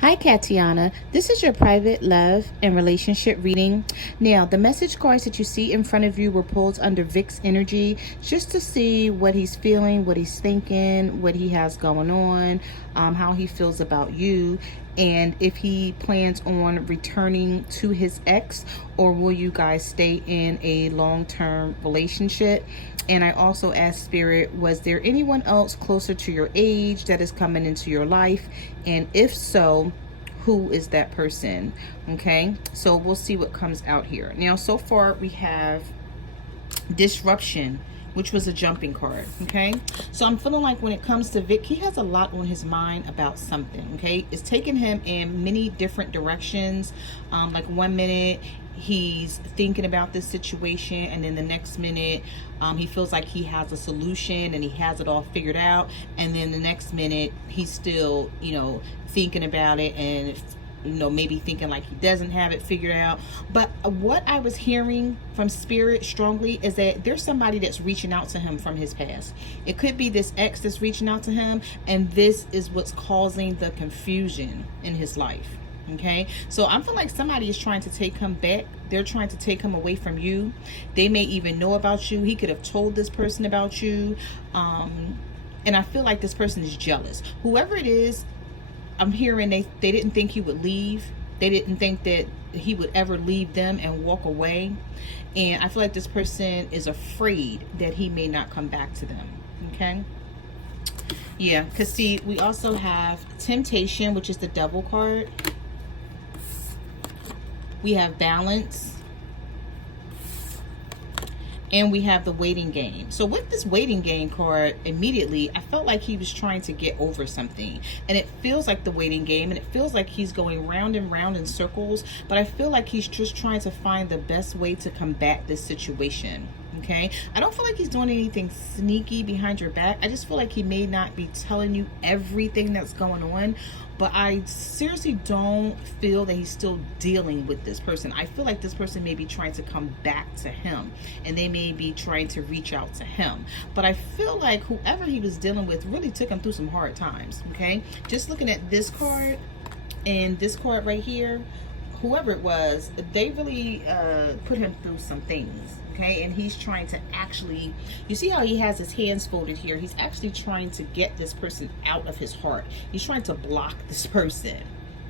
Hi, Katiana. This is your private love and relationship reading. Now, the message cards that you see in front of you were pulled under Vic's energy just to see what he's feeling, what he's thinking, what he has going on, how he feels about you, and if he plans on returning to his ex, or will you guys stay in a long-term relationship. And I also asked Spirit, was there anyone else closer to your age that is coming into your life? And if so, who is that person? Okay, so we'll see what comes out here. Now, so far we have disruption, which was a jumping card. Okay, so I'm feeling like when it comes to Vic, he has a lot on his mind about something. Okay, it's taking him in many different directions. Like 1 minute he's thinking about this situation, and then the next minute he feels like he has a solution and he has it all figured out, and then the next minute he's still thinking about it, and maybe thinking like he doesn't have it figured out. But what I was hearing from Spirit strongly is that there's somebody that's reaching out to him from his past. It could be this ex that's reaching out to him, and this is what's causing the confusion in his life. Okay, so I'm feeling like somebody is trying to take him back. They're trying to take him away from you. They may even know about you. He could have told this person about you, and I feel like this person is jealous. Whoever it is, I'm hearing they didn't think he would leave. They didn't think that he would ever leave them and walk away, and I feel like this person is afraid that he may not come back to them. Okay, yeah, because see, we also have temptation, which is the devil card. We have balance, and we have the waiting game. So with this waiting game card, immediately I felt like he was trying to get over something, and it feels like the waiting game, and it feels like he's going round and round in circles, but I feel like he's just trying to find the best way to combat this situation. Okay, I don't feel like he's doing anything sneaky behind your back. I just feel like he may not be telling you everything that's going on, but I seriously don't feel that he's still dealing with this person. I feel like this person may be trying to come back to him, and they may be trying to reach out to him, but I feel like whoever he was dealing with really took him through some hard times. Okay, just looking at this card and this card right here, whoever it was, they really put him through some things. Okay, and he's trying to actually, you see how he has his hands folded here? He's actually trying to get this person out of his heart. He's trying to block this person.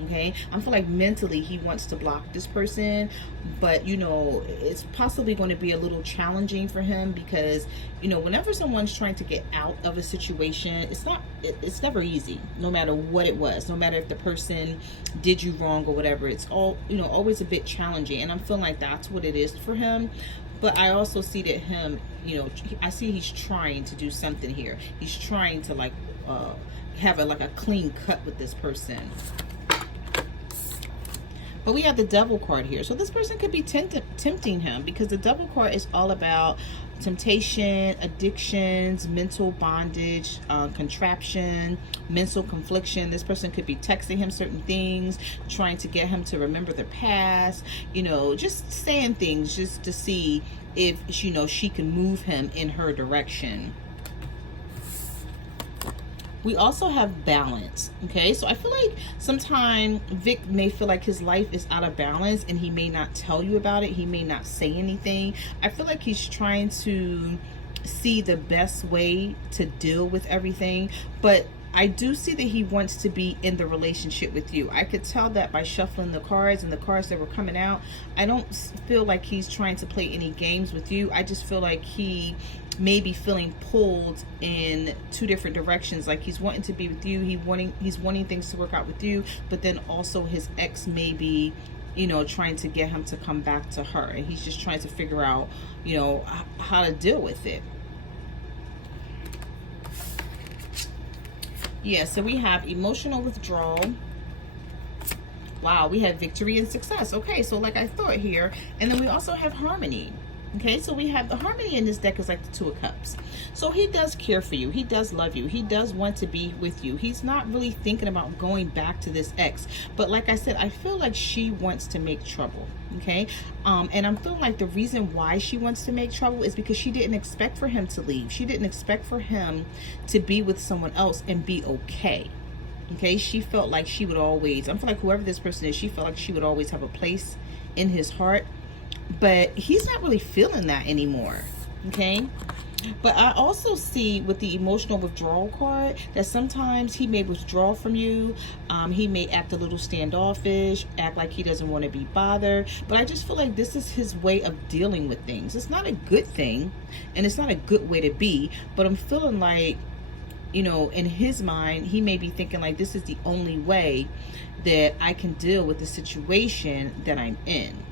Okay, I feel like mentally he wants to block this person, but it's possibly going to be a little challenging for him, because whenever someone's trying to get out of a situation, it's never easy, no matter what it was, no matter if the person did you wrong or whatever. It's all always a bit challenging, and I'm feeling like that's what it is for him. But I also see that him, I see he's trying to do something here. He's trying to have a clean cut with this person. But we have the devil card here. So this person could be tempting him, because the devil card is all about temptation, addictions, mental bondage, contraption, mental confliction. This person could be texting him certain things, trying to get him to remember the past, just saying things just to see if she can move him in her direction. We also have balance. Okay, so I feel like sometimes Vic may feel like his life is out of balance, and he may not tell you about it. He may not say anything. I feel like he's trying to see the best way to deal with everything, but I do see that he wants to be in the relationship with you. I could tell that by shuffling the cards and the cards that were coming out. I don't feel like he's trying to play any games with you. I just feel like he may be feeling pulled in two different directions. Like he's wanting to be with you, he's wanting things to work out with you, but then also his ex may be trying to get him to come back to her, and he's just trying to figure out how to deal with it. Yeah, so we have emotional withdrawal. Wow, we have victory and success. Okay, so like I thought here. And then we also have harmony. Okay, so we have the harmony in this deck is like the Two of Cups. So he does care for you. He does love you. He does want to be with you. He's not really thinking about going back to this ex. But like I said, I feel like she wants to make trouble. Okay, and I'm feeling like the reason why she wants to make trouble is because she didn't expect for him to leave. She didn't expect for him to be with someone else and be okay. Okay, she felt like she would always, I feel like whoever this person is, she felt like she would always have a place in his heart. But he's not really feeling that anymore. Okay, but I also see with the emotional withdrawal card that sometimes he may withdraw from you. He may act a little standoffish, act like he doesn't want to be bothered. But I just feel like this is his way of dealing with things. It's not a good thing, and it's not a good way to be. But I'm feeling like, you know, in his mind, he may be thinking like, this is the only way that I can deal with the situation that I'm in.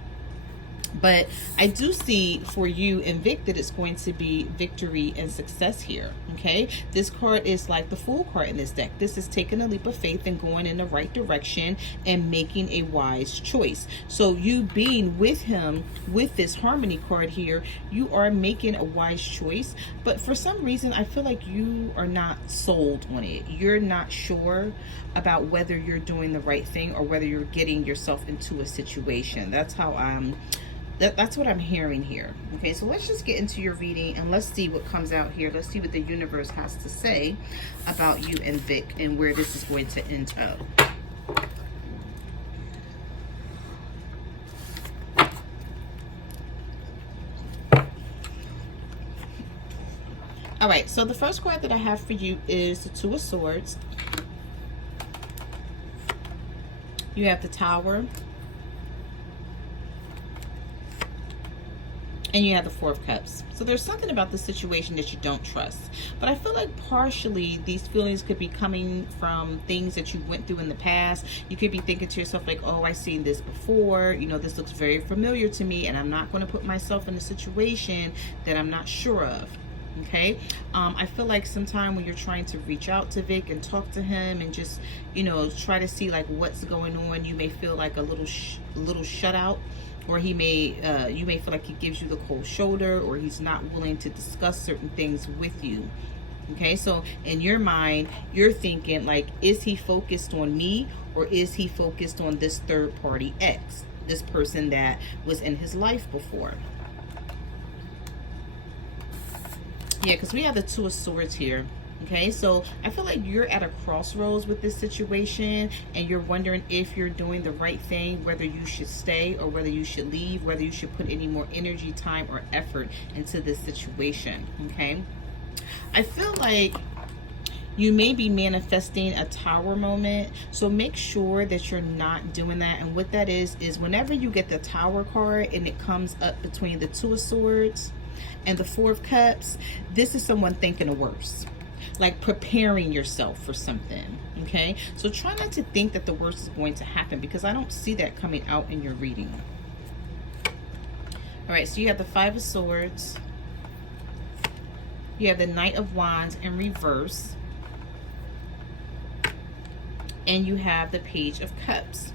But I do see for you and Vic that it's going to be victory and success here. Okay, this card is like the Fool card in this deck. This is taking a leap of faith and going in the right direction and making a wise choice. So you being with him with this Harmony card here, you are making a wise choice. But for some reason, I feel like you are not sold on it. You're not sure about whether you're doing the right thing or whether you're getting yourself into a situation. That's how that's what I'm hearing here. Okay, so let's just get into your reading and let's see what comes out here. Let's see what the universe has to say about you and Vic and where this is going to end up. All right, so the first card that I have for you is the Two of Swords. You have the Tower. And you have the Four of Cups. So there's something about the situation that you don't trust. But I feel like partially these feelings could be coming from things that you went through in the past. You could be thinking to yourself like, oh, I've seen this before. You know, this looks very familiar to me, and I'm not going to put myself in a situation that I'm not sure of. Okay, I feel like sometime when you're trying to reach out to Vic and talk to him and just, you know, try to see like what's going on, you may feel like a little shut out. Or he may, you may feel like he gives you the cold shoulder, or he's not willing to discuss certain things with you. Okay, so in your mind, you're thinking like, is he focused on me, or is he focused on this third party ex, this person that was in his life before? Yeah, because we have the Two of Swords here. Okay, so I feel like you're at a crossroads with this situation and you're wondering if you're doing the right thing, whether you should stay or whether you should leave, whether you should put any more energy, time, or effort into this situation. Okay, I feel like you may be manifesting a Tower moment, so make sure that you're not doing that. And what that is whenever you get the Tower card and it comes up between the Two of Swords and the Four of Cups, this is someone thinking the worst, like preparing yourself for something. Okay, so try not to think that the worst is going to happen, because I don't see that coming out in your reading. All right, so you have the Five of Swords, you have the Knight of Wands in reverse, and you have the Page of Cups.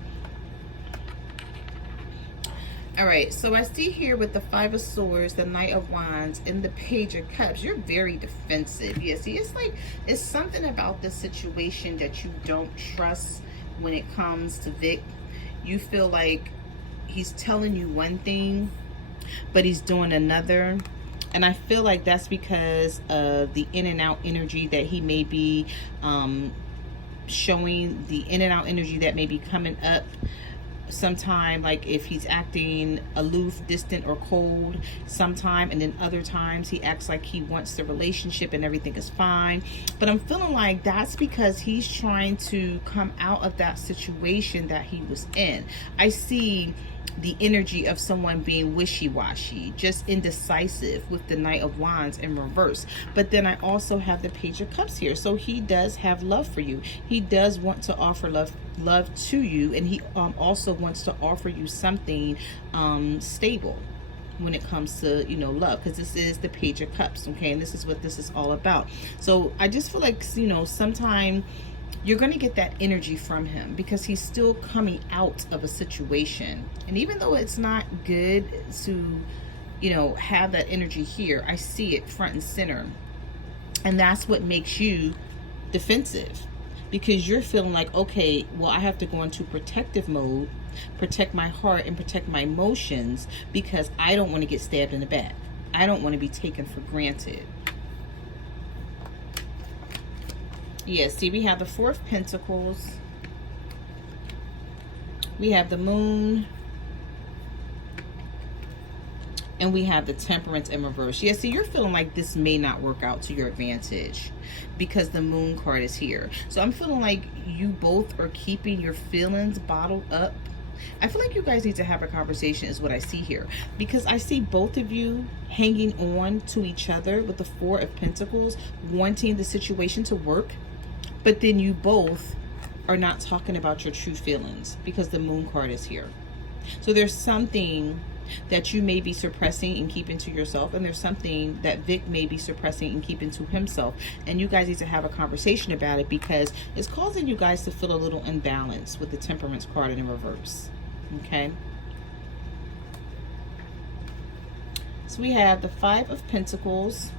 All right, so I see here with the Five of Swords, the Knight of Wands, and the Page of Cups, you're very defensive. Yeah, see, it's like, it's something about this situation that you don't trust when it comes to Vic. You feel like he's telling you one thing, but he's doing another. And I feel like that's because of the in and out energy that he may be showing, the in and out energy that may be coming up. Sometime, like if he's acting aloof, distant, or cold sometime, and then other times he acts like he wants the relationship and everything is fine. But I'm feeling like that's because he's trying to come out of that situation that he was in. I see the energy of someone being wishy-washy, just indecisive with the Knight of Wands in reverse. But then I also have the Page of Cups here, so he does have love for you. He does want to offer love to you, and he also wants to offer you something stable when it comes to, you know, love, because this is the Page of Cups. Okay, and this is what this is all about. So I just feel like, you know, sometime you're going to get that energy from him because he's still coming out of a situation. And even though it's not good to, you know, have that energy here, I see it front and center. And that's what makes you defensive, because you're feeling like, okay, well, I have to go into protective mode, protect my heart and protect my emotions, because I don't want to get stabbed in the back. I don't want to be taken for granted. Yeah, see, we have the Four of Pentacles. We have the Moon. And we have the Temperance in reverse. Yeah, see, you're feeling like this may not work out to your advantage because the Moon card is here. So I'm feeling like you both are keeping your feelings bottled up. I feel like you guys need to have a conversation is what I see here. Because I see both of you hanging on to each other with the Four of Pentacles, wanting the situation to work. But then you both are not talking about your true feelings because the Moon card is here. So there's something that you may be suppressing and keeping to yourself, and there's something that Vic may be suppressing and keeping to himself, and you guys need to have a conversation about it because it's causing you guys to feel a little imbalanced with the Temperance card in reverse. Okay, so we have the Five of Pentacles.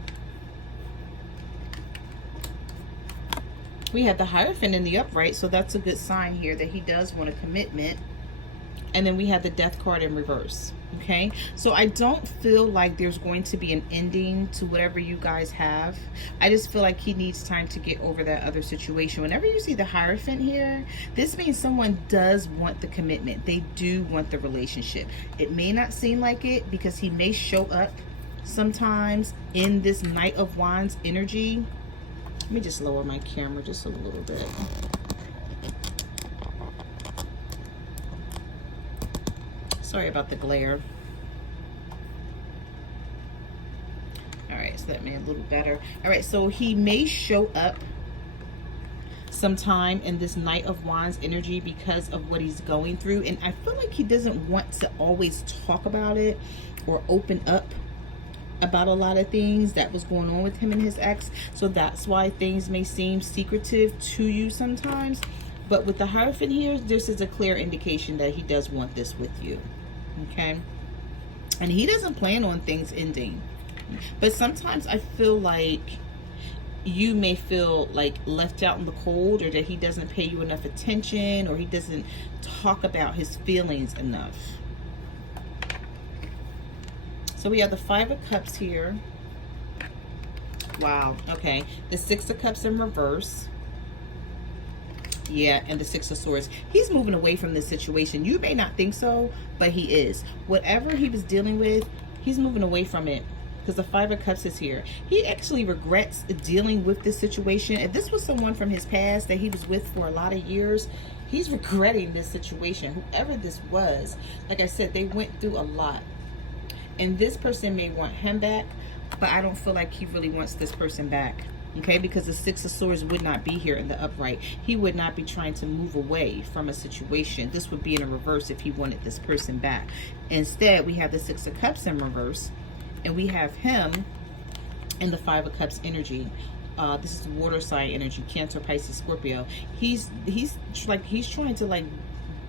We have the Hierophant in the upright, so that's a good sign here that he does want a commitment. And then we have the Death card in reverse. Okay, so I don't feel like there's going to be an ending to whatever you guys have. I just feel like he needs time to get over that other situation. Whenever you see the Hierophant here, this means someone does want the commitment. They do want the relationship. It may not seem like it because he may show up sometimes in this Knight of Wands energy. Let me just lower my camera just a little bit. Sorry about the glare. All right, so that made it a little better. All right, so he may show up sometime in this Knight of Wands energy because of what he's going through. And I feel like he doesn't want to always talk about it or open up about a lot of things that was going on with him and his ex. So that's why things may seem secretive to you sometimes. But with the Hierophant here, this is a clear indication that he does want this with you. Okay, and he doesn't plan on things ending, but sometimes I feel like you may feel like left out in the cold, or that he doesn't pay you enough attention, or he doesn't talk about his feelings enough. So we have the Five of Cups here. Wow, okay, the Six of Cups in reverse. Yeah, and the Six of Swords. He's moving away from this situation. You may not think so, but he is. Whatever he was dealing with, he's moving away from it because the Five of Cups is here. He actually regrets dealing with this situation. If this was someone from his past that he was with for a lot of years, he's regretting this situation. Whoever this was, like I said, they went through a lot. And this person may want him back, but I don't feel like he really wants this person back. Okay, because the Six of Swords would not be here in the upright. He would not be trying to move away from a situation. This would be in a reverse if he wanted this person back. Instead, we have the Six of Cups in reverse, and we have him in the Five of Cups energy. This is water sign energy, Cancer, Pisces, Scorpio. He's trying to like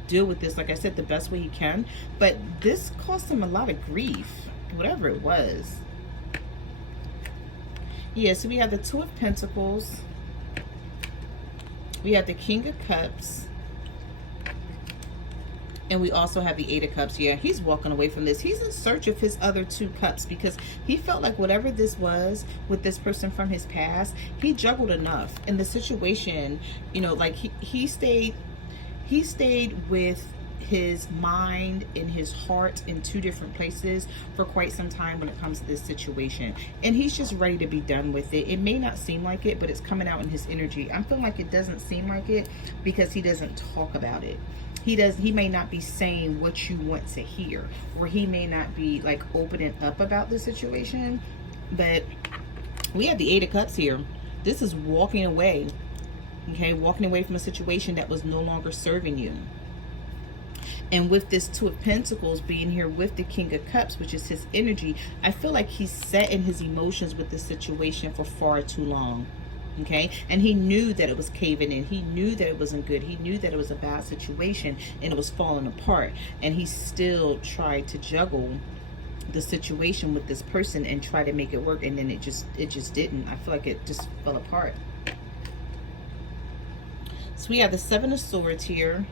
deal with this, like I said, the best way he can. But this caused him a lot of grief, whatever it was. Yeah, so we have the Two of Pentacles. We have the King of Cups. And we also have the Eight of Cups. Yeah, he's walking away from this. He's in search of his other two cups because he felt like whatever this was with this person from his past, he juggled enough. In the situation, you know, like he stayed with his mind and his heart in two different places for quite some time when it comes to this situation, and he's just ready to be done with it. It may not seem like it, but it's coming out in his energy. I'm feeling like it doesn't seem like it because he doesn't talk about it. He may not be saying what you want to hear, or he may not be like opening up about the situation. But we have the Eight of Cups here. This is walking away. Okay, walking away from a situation that was no longer serving you. And with this Two of Pentacles being here with the King of Cups, which is his energy, I feel like he's set in his emotions with this situation for far too long. Okay, and he knew that it was caving in. He knew that it wasn't good. He knew that it was a bad situation and it was falling apart. And he still tried to juggle the situation with this person and try to make it work. And then it just didn't. I feel like it just fell apart. So we have the Seven of Swords here.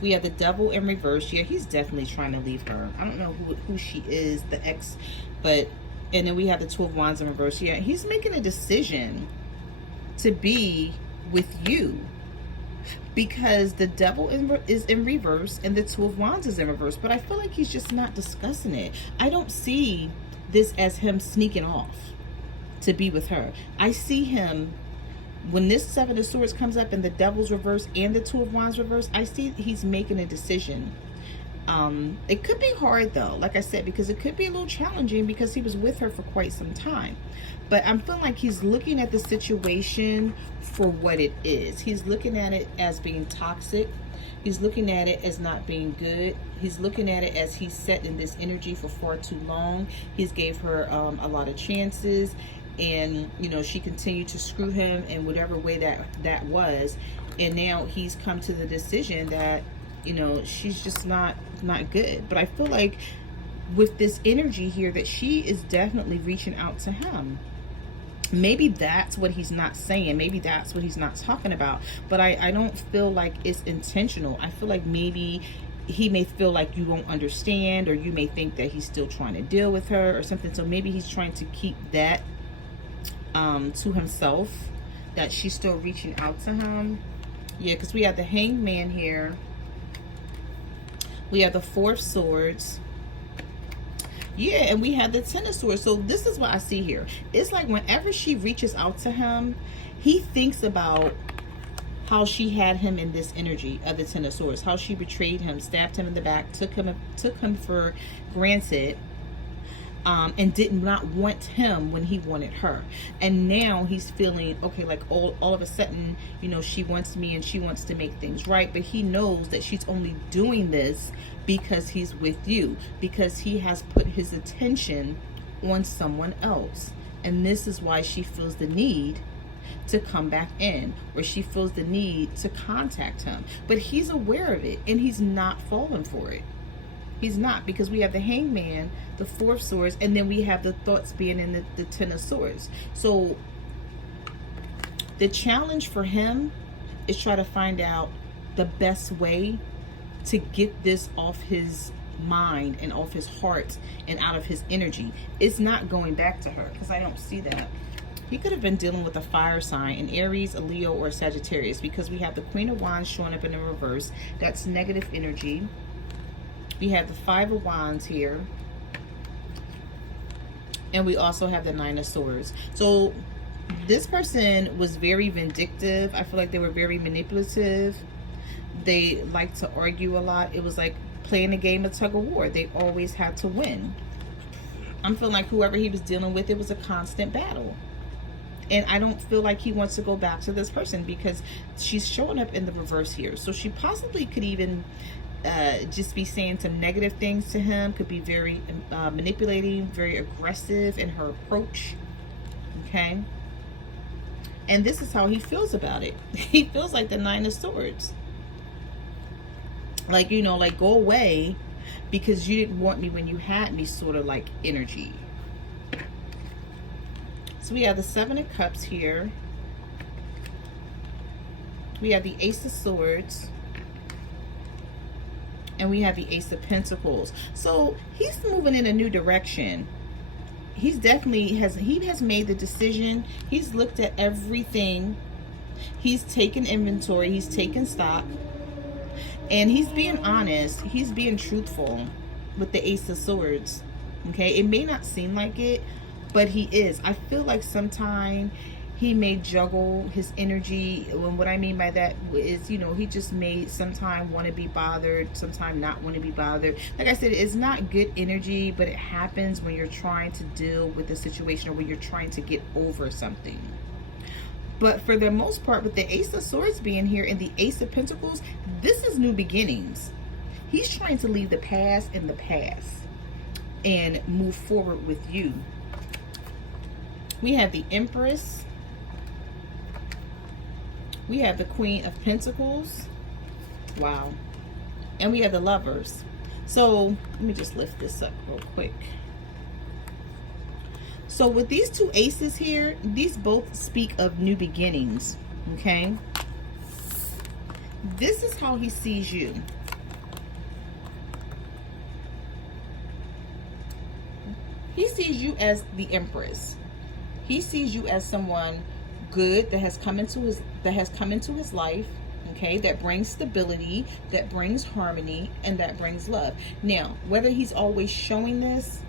We have the Devil in reverse. Yeah, he's definitely trying to leave her. I don't know who she is, the ex, but, and then we have the Two of Wands in reverse. Yeah, he's making a decision to be with you, because the devil is in reverse and the two of wands is in reverse. But I feel like he's just not discussing it. I don't see this as him sneaking off to be with her. I see him, when this seven of swords comes up and the devil's reverse and the two of wands reverse, I see he's making a decision. It could be hard though, like I said, because it could be a little challenging because he was with her for quite some time. But I'm feeling like he's looking at the situation for what it is. He's looking at it as being toxic. He's looking at it as not being good. He's looking at it as he's set in this energy for far too long. He's gave her a lot of chances, and you know, she continued to screw him in whatever way that was. And now he's come to the decision that, you know, she's just not good. But I feel like with this energy here that she is definitely reaching out to him. Maybe that's what he's not saying. Maybe that's what he's not talking about. But I don't feel like it's intentional. I feel like maybe he may feel like you won't understand, or you may think that he's still trying to deal with her or something. So maybe he's trying to keep that to himself, that she's still reaching out to him. Yeah, because we have the Hanged Man here. We have the Four of Swords. Yeah, and we have the Ten of Swords. So this is what I see here. It's like whenever she reaches out to him, he thinks about how she had him in this energy of the Ten of Swords, how she betrayed him, stabbed him in the back, took him for granted, and did not want him when he wanted her. And now he's feeling, okay, like all of a sudden, you know, she wants me and she wants to make things right. But he knows that she's only doing this because he's with you, because he has put his attention on someone else. And this is why she feels the need to come back in, or she feels the need to contact him. But he's aware of it and he's not falling for it. He's not, because we have the Hanged Man, the Four of Swords, and then we have the thoughts being in the Ten of Swords. So the challenge for him is try to find out the best way to get this off his mind and off his heart and out of his energy. It's not going back to her, because I don't see that. He could have been dealing with a fire sign, an Aries, a Leo, or a Sagittarius, because we have the Queen of Wands showing up in the reverse. That's negative energy. We have the Five of Wands here. And we also have the Nine of Swords. So this person was very vindictive. I feel like they were very manipulative. They like to argue a lot. It was like playing a game of tug of war. They always had to win. I'm feeling like whoever he was dealing with, it was a constant battle. And I don't feel like he wants to go back to this person, because she's showing up in the reverse here. So she possibly could even just be saying some negative things to him, could be very manipulating, very aggressive in her approach. Okay. And this is how he feels about it. He feels like the Nine of Swords. Like, you know, like, go away because you didn't want me when you had me, sort of like energy. So we have the Seven of Cups here. We have the Ace of Swords. And we have the Ace of Pentacles. So he's moving in a new direction. He's definitely has made the decision. He's looked at everything. He's taken inventory. He's taken stock. And he's being honest. He's being truthful with the Ace of Swords. Okay, it may not seem like it, but he is. I feel like sometimes he may juggle his energy. And what I mean by that is, you know, he just may sometimes want to be bothered, sometimes not want to be bothered. Like I said, it's not good energy, but it happens when you're trying to deal with a situation, or when you're trying to get over something. But for the most part, with the Ace of Swords being here and the Ace of Pentacles, this is new beginnings. He's trying to leave the past in the past and move forward with you. We have the Empress. We have the Queen of Pentacles. Wow. And we have the Lovers. So let me just lift this up real quick. So with these two aces here, these both speak of new beginnings. Okay. This is how he sees you. He sees you as the Empress. He sees you as someone good that has come into his life, okay, that brings stability, that brings harmony, and that brings love. Now, whether he's always showing this,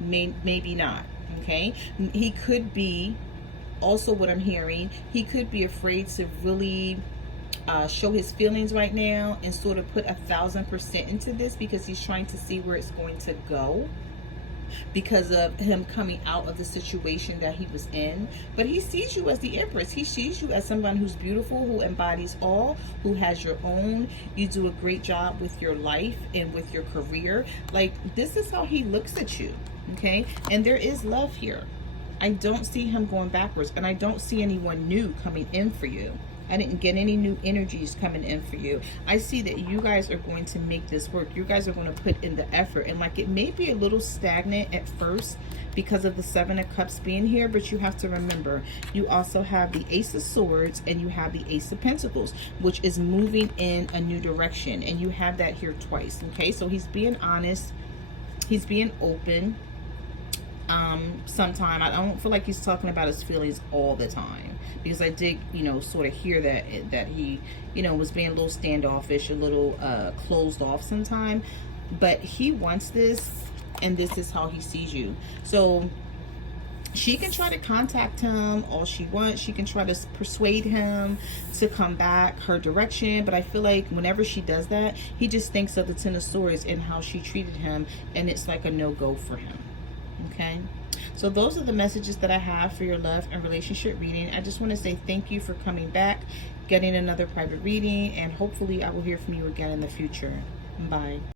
maybe not, okay. He could be, also what I'm hearing, he could be afraid to really show his feelings right now and sort of put 1,000% into this, because he's trying to see where it's going to go, because of him coming out of the situation that he was in. But he sees you as the Empress. He sees you as someone who's beautiful, who embodies all, who has your own. You do a great job with your life and with your career. Like, this is how he looks at you, okay? And there is love here. I don't see him going backwards, and I don't see anyone new coming in for you. I didn't get any new energies coming in for you. I see that you guys are going to make this work. You guys are going to put in the effort. And like, it may be a little stagnant at first because of the Seven of Cups being here, but you have to remember, you also have the Ace of Swords and you have the Ace of Pentacles, which is moving in a new direction. And you have that here twice, okay? So he's being honest. He's being open. Sometime I don't feel like he's talking about his feelings all the time, because I did, sort of hear that he, was being a little standoffish, a little closed off sometime. But he wants this, and this is how he sees you. So she can try to contact him all she wants. She can try to persuade him to come back her direction. But I feel like whenever she does that, he just thinks of the Ten of Swords and how she treated him, and it's like a no-go for him. Okay, so those are the messages that I have for your love and relationship reading. I just want to say thank you for coming back, getting another private reading, and hopefully I will hear from you again in the future. Bye.